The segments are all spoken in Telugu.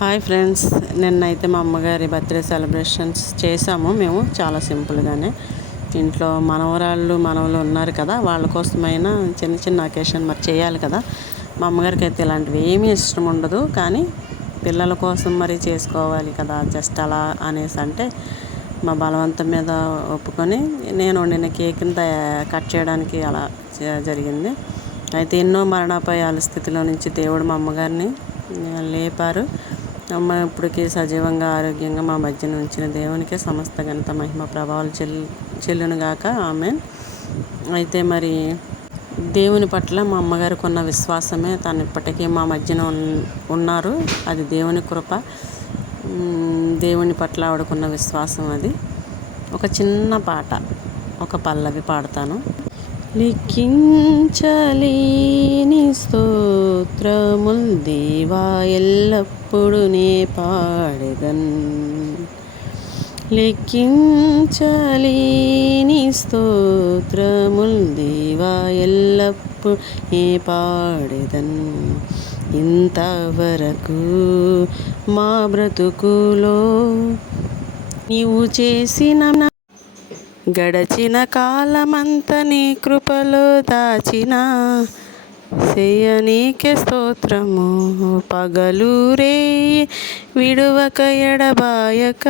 హాయ్ ఫ్రెండ్స్ నిన్నైతే మా అమ్మగారి బర్త్డే సెలబ్రేషన్స్ చేసాము మేము చాలా సింపుల్గానే. ఇంట్లో మనవరాళ్ళు మనవలు ఉన్నారు కదా వాళ్ళ కోసమైనా చిన్న చిన్న అకేషన్ మరి చేయాలి కదా. మా అమ్మగారికి అయితే ఇలాంటివి ఏమీ ఇష్టం ఉండదు కానీ పిల్లల కోసం మరి చేసుకోవాలి కదా జస్ట్ అలా అనేసి అంటే మా బలవంతం మీద ఒప్పుకొని నేను వండిన కేక్ని కట్ చేయడానికి అలా జరిగింది. అయితే ఎన్నో మరణాపాయాల స్థితిలో నుంచి దేవుడు మా అమ్మగారిని లేపారు. అమ్మ ఇప్పటికీ సజీవంగా ఆరోగ్యంగా మా మధ్యన ఉంచిన దేవునికే సమస్త గణిత మహిమ ప్రభావాలు చెల్లు చెల్లును గాక. ఆమె అయితే మరి దేవుని పట్ల మా అమ్మగారికి ఉన్న విశ్వాసమే తను ఇప్పటికీ మా మధ్యన ఉన్నారు. అది దేవుని కృప. దేవుని పట్ల ఆవిడకున్న విశ్వాసం అది. ఒక చిన్న పాట ఒక పల్లవి పాడతాను. లెక్కించలేని స్తోత్రముల్ దేవా ఎల్లప్పుడు నే పాడెదన్. లెక్కించలేని స్తోత్రముల్ దేవా ఎల్లప్పుడు నే పాడెదన్. ఇంతవరకు మా బ్రతుకులో నీవు చేసిన గడచిన కాలమంత నీ కృపలో దాచిన. చేయనీకే స్తోత్రము పగలు రే విడువక ఎడబాయక.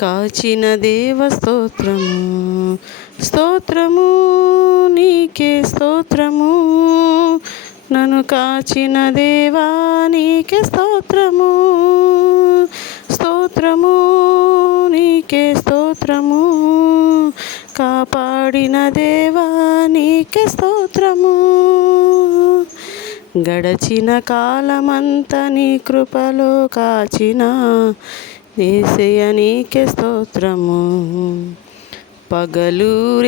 కాచిన దేవ స్తోత్రము స్తోత్రము నీకే స్తోత్రము. నన్ను కాచిన దేవా నీకే స్తోత్రము స్తోత్రము. నీకే స్తోత్రము. కాపాడిన దేవా నీకే స్తోత్రము. గడచిన కాలమంత నీ కృపలో కాచిన నేసయ నీకే స్తోత్రము. పగలు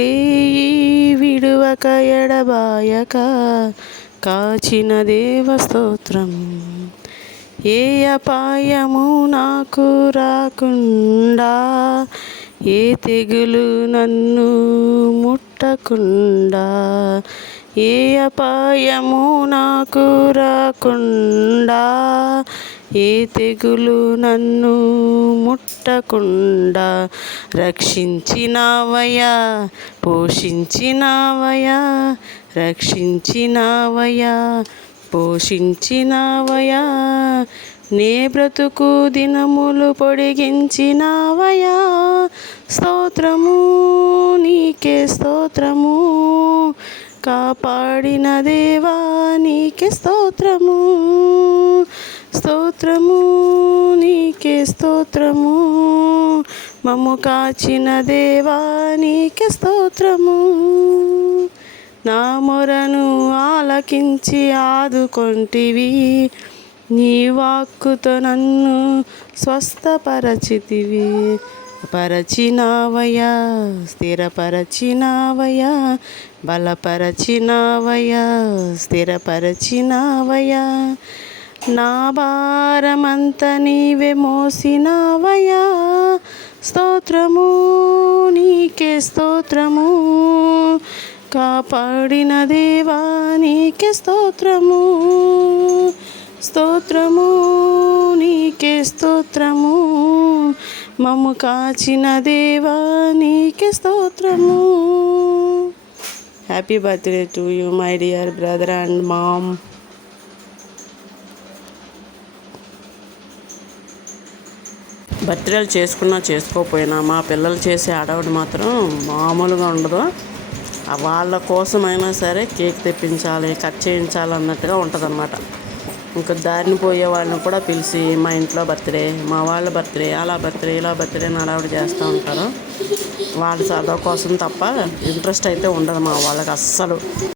విడువక ఎడబాయక కాచిన దేవ స్తోత్రము. ఏ అపాయము నాకు రాకుండా ఏ తెగులు నన్ను ముట్టకుండా ఏ అపాయము నాకు రాకుండా ఏ తెగులు నన్ను ముట్టకుండా రక్షించినావయా పోషించినావయా రక్షించినావయా పోషించినావయా నే బ్రతుకు దినములు పొడిగించినావయా స్తోత్రము నీకే స్తోత్రము. కాపాడిన దేవా నీకే స్తోత్రము. స్తోత్రము నీకే స్తోత్రము. మమ్ము కాచిన దేవా నీకే స్తోత్రము. నా మొరను ఆలకించి ఆదుకొంటివి. నీ వాక్కుతో నన్ను స్వస్థపరచితివి. పరచినావయా స్థిరపరచినావయా బలపరచినావయా స్థిరపరచినావయా నా భారమంత నీవే మోసినావయా స్తోత్రము నీకే స్తోత్రము. కాపాడిన దేవా నీకే స్తోత్రము. స్తోత్రము నీకే స్తోత్రము. మమ్ము కాచిన దేవా నీకే స్తోత్రము. Happy birthday to you my dear brother and mom బర్త్డేలు చేసుకున్నా చేసుకోకపోయినా మా పిల్లలు చేసే ఆడవిడ మాత్రం మామూలుగా ఉండదు. వాళ్ళ కోసమైనా సరే కేక్ తెప్పించాలి కట్ చేయించాలి అన్నట్టుగా ఉంటుంది ఇంకా దారిని పోయే వాళ్ళని కూడా పిలిచి మా ఇంట్లో బర్త్డే మా వాళ్ళ బర్త్డే అలా బర్త్డే ఇలా బర్త్డే నడవడి చేస్తూ ఉంటారు. వాళ్ళ చదువు కోసం తప్ప ఇంట్రెస్ట్ అయితే ఉండదు మా వాళ్ళకి అస్సలు.